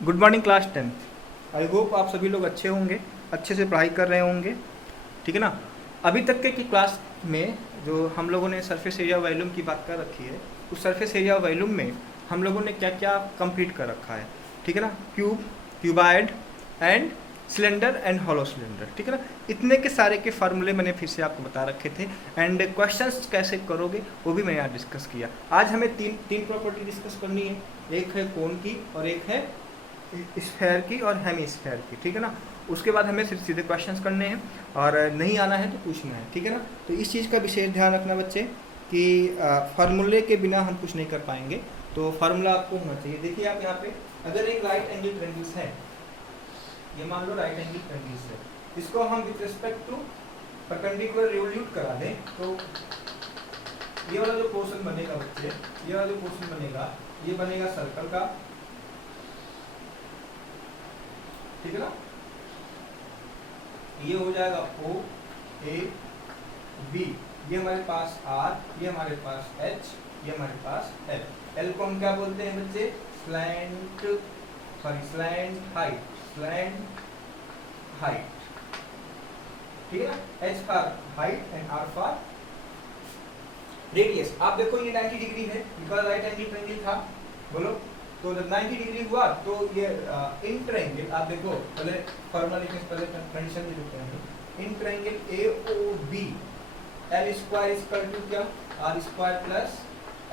Good morning class 10th। I hope आप सभी लोग अच्छे होंगे, अच्छे से पढ़ाई कर रहे होंगे। ठीक है ना। अभी तक के की क्लास में जो हम लोगों ने सरफेस एरिया वॉल्यूम की बात कर रखी है, उस सरफेस एरिया वॉल्यूम में हम लोगों ने क्या क्या कंप्लीट कर रखा है। ठीक है ना। Cube, cuboid and cylinder and hollow cylinder. ठीक है ना। इतने के सारे के फार्मूले मैंने फिर से आपको बता रखे थे एंड क्वेश्चंस कैसे करोगे वो भी मैंने आज डिस्कस किया। आज हमें तीन प्रॉपर्टी डिस्कस करनी है। एक है कोन की और एक है स्फेयर की और हेमिस्फेयर की। ठीक है ना। उसके बाद हमें सिर्फ सीधे क्वेश्चंस करने हैं और नहीं आना है तो पूछना है। ठीक है ना। तो इस चीज़ का विशेष ध्यान रखना बच्चे कि फार्मूले के बिना हम कुछ नहीं कर पाएंगे, तो फार्मूला आपको होना चाहिए। देखिए आप यहाँ पे अगर एक राइट एंगल ट्रायंगल्स है, ये मान लो राइट एंगल ट्रायंगल्स है, इसको हम with respect to perpendicular revolute करा दें तो ये वाला जो पोर्शन बनेगा बच्चे, ये वाला जो पोर्शन बनेगा ये बनेगा सर्कल का। ठीक है ना। ये हो जाएगा O A B, ये हमारे पास R, ये हमारे पास H, ये हमारे पास L। L को हम क्या बोलते हैं बच्चे? Slant height, slant height. ठीक है ना। H for height and R for radius. आप देखो ये 90 डिग्री है बिकॉज राइट एंगल ट्रायंगल था। बोलो तो जब 90 डिग्री हुआ तो ये इन ट्रायंगल, आप देखो पहले फॉर्मूला लिखने से पहले कंडीशन लिखते हैं। In triangle AOB L square is equal to क्या? R square plus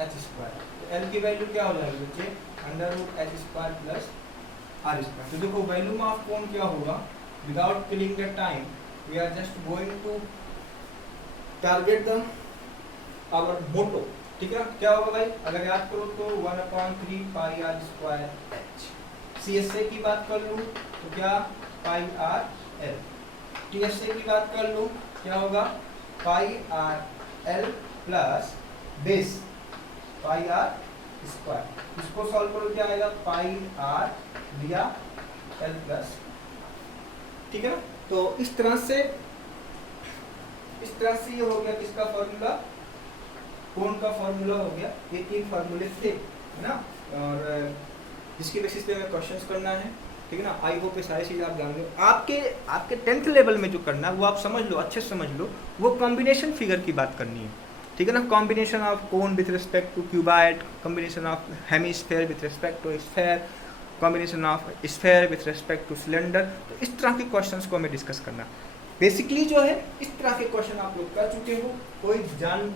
H square. तो L की वैल्यू क्या हो जाएगी बच्चे? Under root H square plus R square. तो देखो वैल्यू ऑफ कोन क्या होगा? Without killing the time we are just going to target the our motto. ठीक है। क्या होगा भाई? अगर याद करो तो 1/3 पाई आर स्क्वायर एच। CSA की बात कर लूँ तो क्या? पाई आर एल। TSA की बात कर लूँ क्या होगा? Pi r l plus base pi r square. इसको सॉल्व करो क्या आएगा? पाई आर दिया एल प्लस। ठीक है ना। तो इस तरह से ये हो गया किसका फॉर्मूला? कोन का फॉर्मूला हो गया। ये तीन फॉर्मूले थे, है ना, और जिसकी बेसिस पे हमें क्वेश्चंस करना है। ठीक है ना। आई होप ये सारी चीज़ आप जान लो। आपके 10th लेवल में जो करना है वो आप समझ लो, अच्छे से समझ लो। वो कॉम्बिनेशन फिगर की बात करनी है। ठीक है ना। Combination of cone with respect to cuboid, combination of hemisphere with respect to sphere, combination of sphere with respect to cylinder. तो इस तरह के क्वेश्चंस को हमें डिस्कस करना। बेसिकली जो है इस तरह के क्वेश्चन आप लोग कर चुके हो, कोई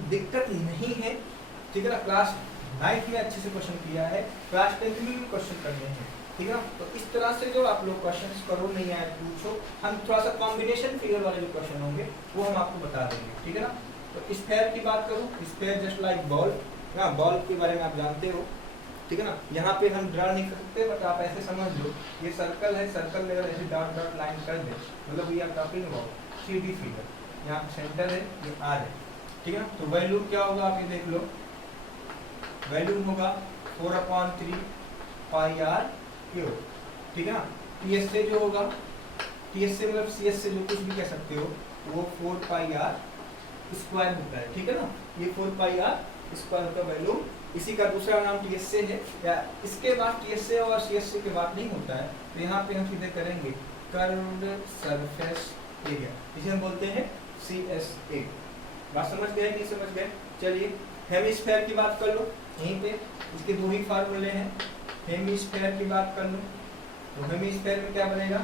दिक्कत नहीं है। ठीक है ना। क्लास 9th में अच्छे से क्वेश्चन किया है, क्लास 10th में भी क्वेश्चन करने हैं। ठीक है ना। तो इस तरह से जो आप लोग क्वेश्चन करो, नहीं आए पूछो। हम थोड़ा सा कॉम्बिनेशन फिगर वाले जो क्वेश्चन होंगे वो हम आपको बता देंगे। ठीक है ना। तो स्फेयर की बात करूँ, स्फेयर जस्ट लाइक बॉल। ना बॉल के बारे में आप जानते हो। ठीक है ना। यहाँ पे हम ड्रा नहीं कर सकते बट आप ऐसे समझ लो ये सर्कल है, सर्कल में अगर ऐसे डॉट डॉट लाइन कर दे मतलब we are talking about 3D figure. यहाँ पे सेंटर है, ये R है। ठीक है ना। तो वैल्यू क्या होगा आप ये देख लो। वैल्यू होगा 4/3 पाई आर क्यूब। ठीक है ना। TSA जो होगा, TSA मतलब CSA जो कुछ भी कह सकते हो, वो 4 पाई आर स्क्वायर होता है। ठीक है ना। ये 4 पाई आर स्क्वायर का वैल्यू, इसी का दूसरा नाम TSA है। या इसके बाद TSA और CSA के बाद नहीं होता है, तो यहाँ पे हम सीधे करेंगे कर्व्ड सरफेस एरिया, इसे हम बोलते हैं CSA। बात समझ गए नहीं समझ गए? चलिए हेमिस्फेयर की बात कर लो। यहीं पे इसके दो ही फार्मूले हैं। हेमिस्फेयर की बात कर लो तो हेमिस्फेयर में क्या बनेगा?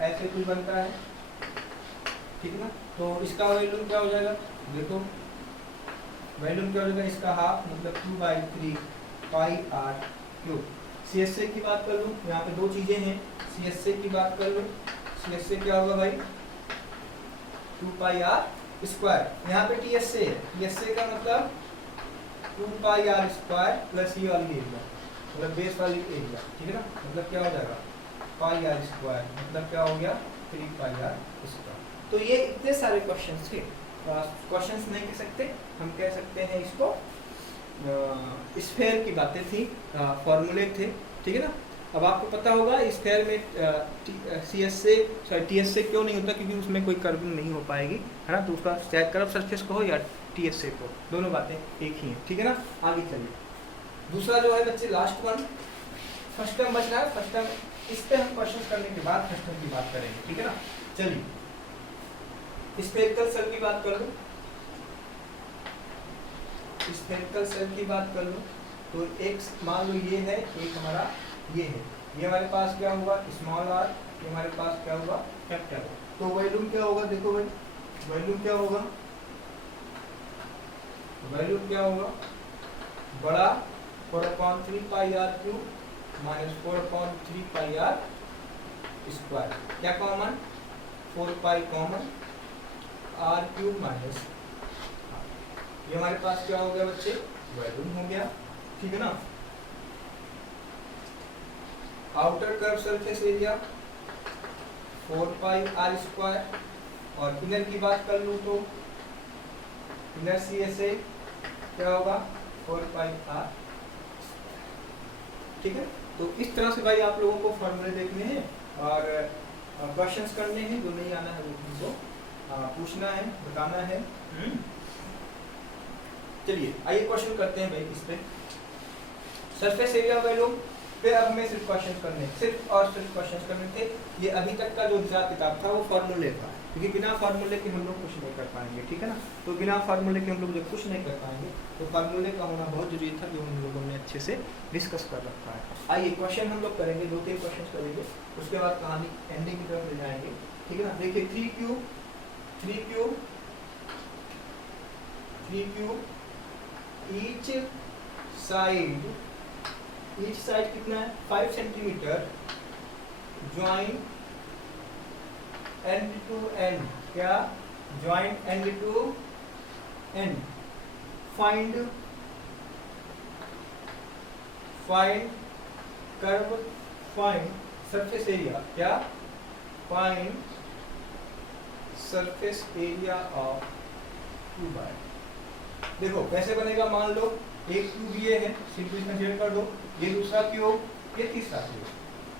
ऐसे कुछ बनता है। ठीक है ना। तो इसका वैल्यू क्या हो जाएगा? देखो वैल्यू क्या हो जाएगा इसका? हाफ मतलब 2/3 पाई आर क्यूब। CSA की बात कर लूँ, यहाँ पे दो चीजें हैं। CSA की बात कर लो, CSA क्या होगा भाई? 2 पाई आर स्क्वायर। यहाँ पे TSA है, TSA का मतलब 2 पाई आर स्क्वायर प्लस ये वाली एरिया मतलब बेस वाली एरिया। ठीक है ना। मतलब क्या हो जाएगा? पाई आर स्क्वायर मतलब क्या हो गया? 3 पाई आर स्क्वायर। तो ये इतने सारे क्वेश्चन थे। क्वेश्चंस नहीं कह सकते, हम कह सकते हैं इसको स्फेयर की बातें थी, फॉर्मूले थे। ठीक है ना। अब आपको पता होगा स्फेयर में TSA क्यों नहीं होता? क्योंकि उसमें कोई कर्विंग नहीं हो पाएगी, है ना। तो उसका चाहे कर्व सरफेस को हो या TSA को, दोनों बातें एक ही हैं। ठीक है ना। आगे चलिए। दूसरा जो है बच्चे लास्ट वन, फर्स्ट टर्म बच रहा है। फर्स्ट टर्म इस पे हम क्वेश्चन करने के बाद कस्टम की बात करेंगे, ठीक है ना। चलिए स्फेरिकल सेल की बात कर लो, स्फेरिकल सेल की बात कर लो। तो एक मान लो ये है, एक हमारा ये है, ये हमारे पास क्या होगा स्मॉल आर, ये हमारे पास क्या होगा कैपिटल। तो वॉल्यूम क्या होगा, देखो भाई वॉल्यूम क्या होगा, वॉल्यूम क्या होगा बड़ा 4/3 pi r cube minus 4/3 pi r square. क्या common 4 pi common, r cube minus, ये हमारे पास क्या हो गया बच्चे वॉल्यूम हो गया, ठीक है ना। Outer curve surface area 4 pi r square, और इनर की बात कर लूँ तो इनर सी एस ए क्या होगा 4 पाई आर, ठीक है। तो इस तरह से भाई आप लोगों को फॉर्मूले देखने हैं और क्वेश्चंस करने हैं, जो नहीं आना है वो उनको पूछना है, बताना है। चलिए आइए क्वेश्चन करते हैं भाई इस पे सरफेस एरिया वैल्यूम पे। अब मैं सिर्फ क्वेश्चन करने, सिर्फ और सिर्फ क्वेश्चन करने थे। ये अभी तक का जो हिसाब किताब था वो फार्मूले था, क्योंकि बिना फार्मूले के हम लोग कुछ नहीं कर पाएंगे, ठीक है ना। तो बिना फार्मूले के हम लोग जब कुछ नहीं कर पाएंगे तो फार्मूले का होना बहुत जरूरी था, जो हम लोगों ने अच्छे से डिस्कस कर रखा है। आइए क्वेश्चन हम लोग करेंगे, 2-3 क्वेश्चन करेंगे, उसके बाद कहानी एंडिंग की तरफ ले जाएंगे, ठीक है ना। देखिए 3 क्यूब ईच साइड कितना है 5 centimetre, join end to end, क्या join end to end, find curve, find surface area, क्या find surface area of cube r. देखो कैसे बनेगा, मान लो एक क्यूब ये है, सिंपल कंसीडर कर दो, ये दूसरा क्यूब, ये तीसरा क्यूब।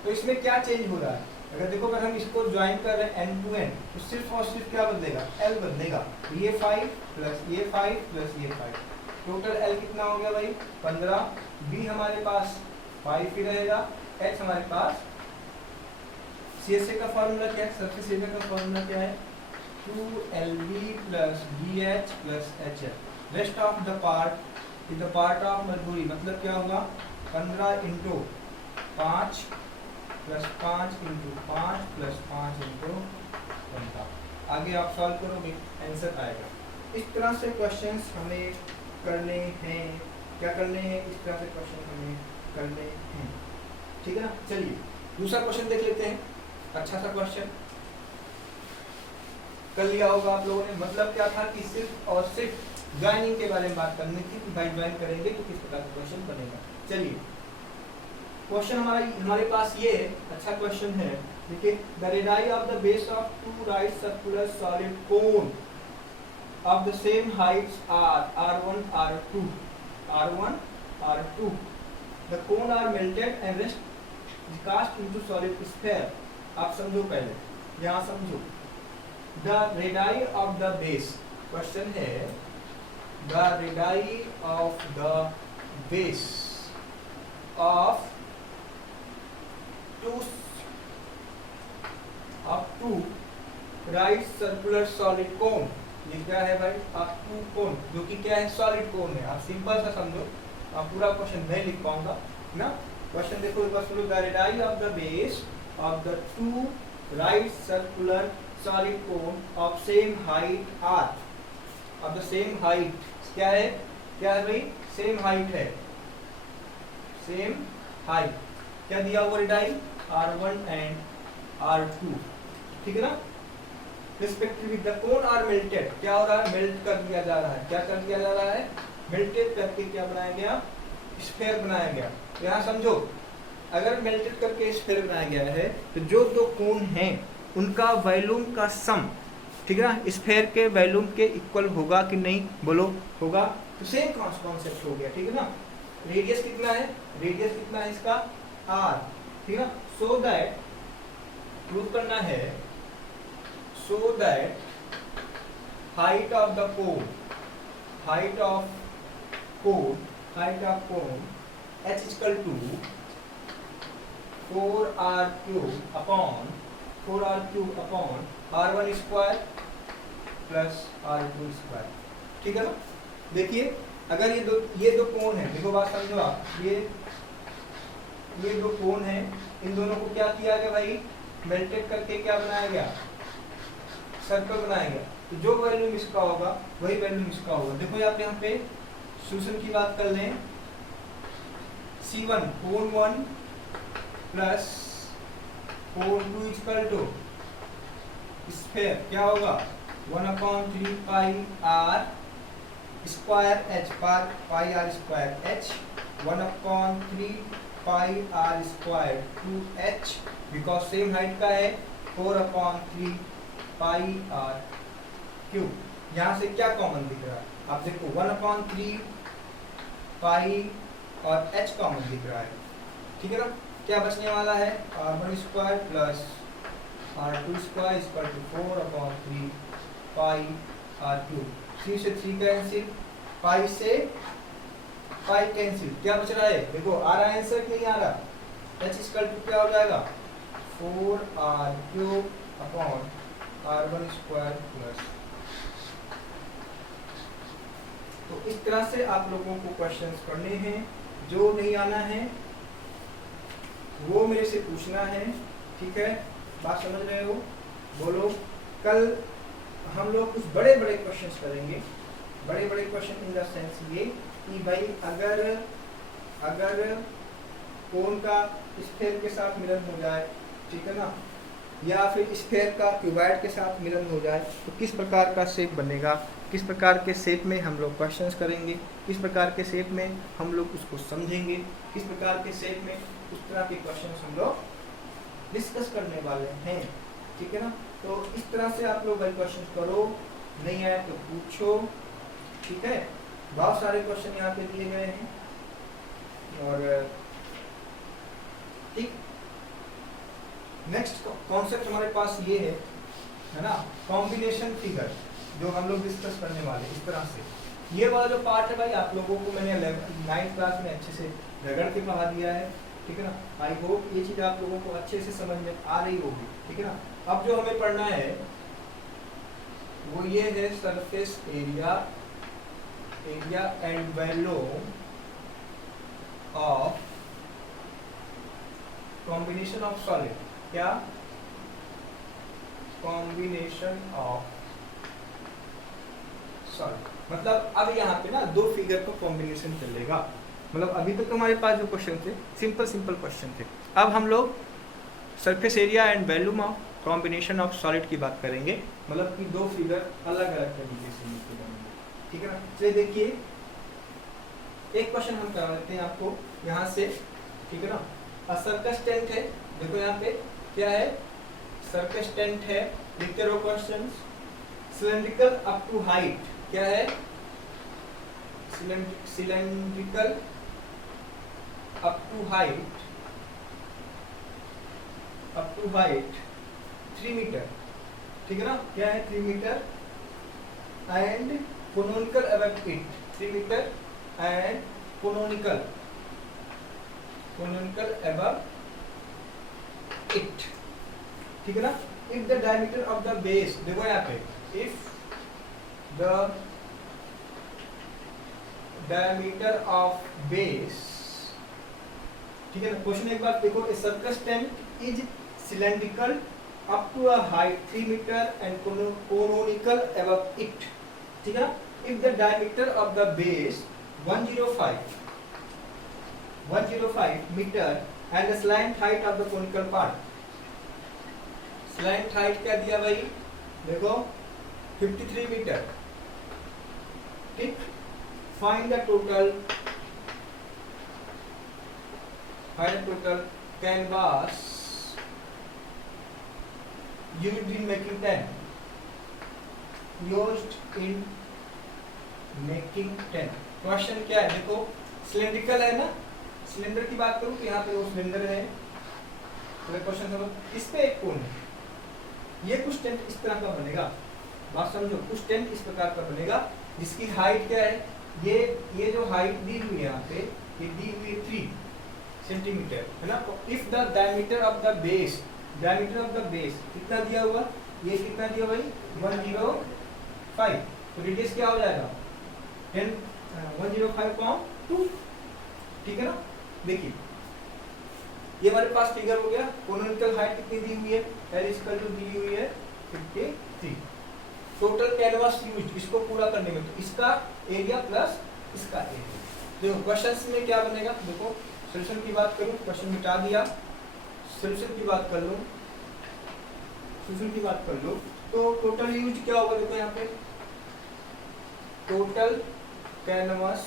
तो इसमें क्या चेंज हो रहा है, अगर देखो अगर हम इसको ज्वाइन कर रहे हैं एंड टू एंड, तो सिर्फ और सिर्फ क्या बदलेगा एल बदलेगा, ये 5 प्लस ये 5 प्लस ये 5, टोटल एल कितना हो गया भाई 15, बी हमारे पास 5 ही रहेगा, एच हमारे पास, सीएसए का फॉर्मूला क्या है, सरफेस एरिया का फॉर्मूला क्या है 2LB plus BH plus HF। Rest of the part in the part of मजबूरी, मतलब क्या होगा 15 into 5 plus 5 into 5 plus 5 into 15। आगे आप सॉल्व करोगे आंसर आएगा। इस तरह से क्वेश्चंस हमें करने हैं, क्या करने हैं, इस तरह से क्वेश्चन हमें करने हैं, ठीक है ना। चलिए दूसरा क्वेश्चन देख लेते हैं, अच्छा सा क्वेश्चन कर लिया होगा आप लोगों ने। मतलब क्या था कि सिर्फ और सिर्फ ज्वाइनिंग के बारे में बात करनी थी कि भाई ज्वाइन करेंगे तो किस प्रकार का क्वेश्चन बनेगा। चलिए क्वेश्चन हमारे पास ये है, अच्छा क्वेश्चन है, देखिए the radii of the base of 2 right circular solid cone of the same heights are R1 R2 the cone are melted and recast into solid sphere. आप समझो पहले, यहाँ समझो the radii of the base, question है the radii of the base of two right circular solid cone। ये क्या है भाई आप 2 कोन, जो कि क्या है सॉलिड कोन है। आप सिंपल सा समझो, आप पूरा क्वेश्चन नहीं लिख पाऊंगा ना। क्वेश्चन देखो एक बार सुनो, the radii of the base of the 2 right circular solid cone of same height r, of the same height, क्या है भाई सेम हाइट है, सेम हाइट, क्या दिया हुआ रेडियाई R1 एंड R2, ठीक है ना। Respectively the cone are melted, क्या हो रहा है मेल्ट कर दिया जा रहा है, क्या कर दिया जा रहा है मेल्टेड करके क्या बनाया गया स्फीयर बनाया गया। यहाँ समझो अगर मेल्टेड करके स्फीयर बनाया गया है तो जो दो कोन हैं उनका वॉल्यूम का सम, ठीक है ना, स्फीयर के वॉल्यूम के इक्वल होगा कि नहीं, बोलो होगा। तो सेम कॉन्सेप्ट हो गया, ठीक है ना। रेडियस कितना है इसका r, ठीक है ना। सो दैट प्रूव करना है, so that height of the cone, height of cone h equal to 4r³ upon r1 square plus r2 square. ठीक है ना। देखिए अगर ये दो कोण है, देखो बात समझो आप, ये दो कोण है, इन दोनों को क्या किया गया भाई, मेल्टेड करके क्या बनाया गया, सर्कल बनाया गया। तो जो वैल्यू इसका होगा वही वैल्यू इसका होगा। देखो यहाँ पे सॉल्यूशन की बात कर लें, C1 कोण 1 प्लस कोण 2 इक्वल टू स्फीयर क्या होगा 1/3 पाई r square h pi r square h 1/3 pi r square 2h because same height का है 4/3 पाई r क्यूब। यहाँ से क्या कॉमन दिख रहा है आप देखो 1/3 पाई और h कॉमन दिख रहा है। ठीक है ना। क्या बचने वाला है r1 square plus r2 square equal to 4/3 pi r cube. 3 से 3 कैंसिल, पाई से पाई कैंसिल, क्या बच रहा है देखो, आ रहा है आंसर नहीं आ रहा, h इक्वल टू क्या हो जाएगा 4r cube upon r1 square plus. तो इस तरह से आप लोगों को क्वेश्चंस करने हैं, जो नहीं आना है वो मेरे से पूछना है। ठीक है, बात समझ रहे हो, बोलो। कल हम लोग कुछ बड़े बड़े क्वेश्चंस करेंगे, बड़े बड़े क्वेश्चन इन द सेंस ये कि भाई अगर कोण का स्फीयर के साथ मिलन हो जाए, ठीक है ना, या फिर स्फीयर का क्यूबॉइड के साथ मिलन हो जाए तो किस प्रकार का शेप बनेगा, किस प्रकार के शेप में हम लोग क्वेश्चंस करेंगे, किस प्रकार के शेप में हम लोग उसको समझेंगे, किस प्रकार के शेप में उस तरह के क्वेश्चंस हम लोग डिस्कस करने वाले हैं। ठीक है ना। तो इस तरह से आप लोग क्वेश्चन करो, नहीं आए तो पूछो। ठीक है, बहुत सारे क्वेश्चन यहाँ पे दिए गए हैं। और ठीक, नेक्स्ट कॉन्सेप्ट हमारे पास ये है ना, कॉम्बिनेशन फिगर, जो हम लोग डिस्कस करने वाले इस तरह से। ये वाला जो पार्ट है भाई आप लोगों को मैंने 9th क्लास में अच्छे से रगड़ के पढ़ा दिया है। ठीक है ना। आई होप ये चीज़ आप लोगों को अच्छे से समझ में आ रही होगी। ठीक है ना। अब जो हमें पढ़ना है वो ये है surface area and volume of combination of solid. क्या? Combination of solid. मतलब अब यहाँ पे ना दो फिगर का कॉम्बिनेशन चलेगा। मतलब अभी तक तो हमारे पास जो क्वेश्चन थे सिंपल क्वेश्चन थे, अब हम लोग surface area and volume of combination of solid की बात करेंगे। मतलब कि दो फिगर अलग अलग तरीके से मिलके बनेंगे। ठीक है ना। चलिए देखिए, एक क्वेश्चन हम करा देते हैं आपको यहाँ से। ठीक है ना। सर्कस टेंट है, देखो यहाँ पे क्या है, सर्कस टेंट है। लिखते रहो question. Cylindrical up to height क्या है, cylindrical up to height 3 metre. ठीक है ना। क्या है 3 metre and conical above it 3 metre and conical above it. ठीक है ना। If the diameter of the base, देखो यहाँ पे, if the diameter of base, ठीक है ना। क्वेश्चन एक बार देखो, a circus tent is cylindrical up to a height 3 metre and conical above it. ठीक है ना। If the diameter of the base 105 metre and the slant height of the conical part, slant height क्या दिया भाई, देखो 53 metre. ठीक। Find the total canvas used in making tent, used in making tent। क्वेश्चन क्या है, देखो सिलेंड्रिकल है ना, सिलेंडर की बात करूं तो यहाँ पे वो सिलेंडर है। तो क्वेश्चन समझ, इस पे एक कोण है, ये कुछ टेंट इस तरह का बनेगा। बात समझो, कुछ टेंट इस प्रकार का बनेगा जिसकी हाइट क्या है, ये जो हाइट दी हुई है यहाँ पे, ये दी हुई है 3, सेंटीमीटर, है ना। If the diameter of the base, diameter of the base कितना दिया हुआ, ये कितना दिया भाई 105, तो रेडियस क्या हो जाएगा 105.2, ठीक है ना। देखिए ये हमारे पास फिगर हो गया। कोनोनिकल हाइट कितनी दी हुई है, L इक्वल टू दी हुई है 53। टोटल कैनवास यूज इसको पूरा करने में, तो इसका एरिया प्लस इसका एरिया। देखो क्वेश्चंस में क्या बनेगा, देखो सोल्यूशन की बात करूं, क्वेश्चन मिटा दिया, सोल्यूशन की बात कर लो, सोल्यूशन की बात कर लो, तो टोटल यूज क्या होगा, देखो यहाँ पे total canvas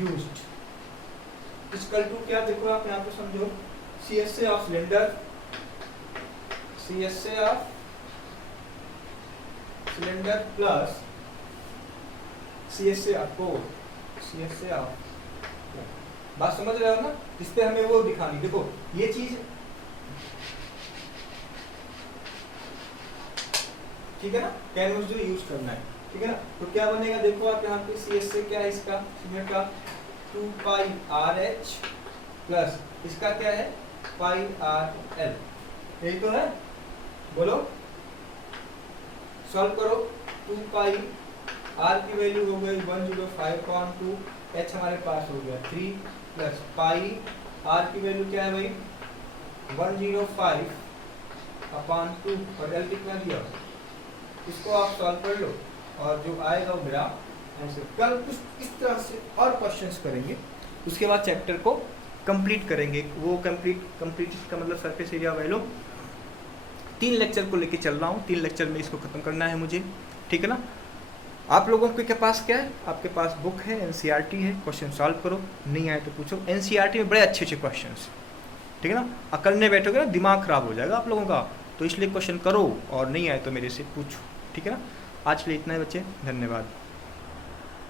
used equal to क्या, देखो आप यहाँ पे समझो, CSA of cylinder, CSA of cylinder plus CSA of cone, CSA of, बात समझ रहे हो ना। इस पे हमें वो दिखानी, देखो ये चीज ठीक है ना, कैनवास जो यूज करना है, ठीक है ना। तो क्या बनेगा, देखो आप यहाँ पे CSA क्या है इसका, सिलेंडर का 2πRH प्लस इसका क्या है πRL, यही तो है, बोलो सॉल्व करो। 2π R की वैल्यू हो गई 105.2, H हमारे पास हो गया 3 प्लस पाई R की वैल्यू क्या है भाई 105/2 और L कितना दिया, इसको आप सॉल्व कर लो और जो आएगा वो मेरा आंसर। कल कुछ इस तरह से और क्वेश्चंस करेंगे, उसके बाद चैप्टर को कंप्लीट करेंगे। वो कंप्लीट का मतलब सरफेस एरिया वैल्यू 3 लेक्चर को लेके चल रहा हूँ, 3 लेक्चर में इसको ख़त्म करना है मुझे, ठीक है ना। आप लोगों के पास क्या है, आपके पास बुक है, NCERT है, क्वेश्चन सॉल्व करो, नहीं आए तो पूछो। NCERT में बड़े अच्छे अच्छे क्वेश्चंस, ठीक है ना। अकलने बैठोगे ना दिमाग खराब हो जाएगा आप लोगों का, तो इसलिए क्वेश्चन करो और नहीं आए तो मेरे से पूछो, ठीक है ना। आज के लिए इतना ही बच्चे, धन्यवाद।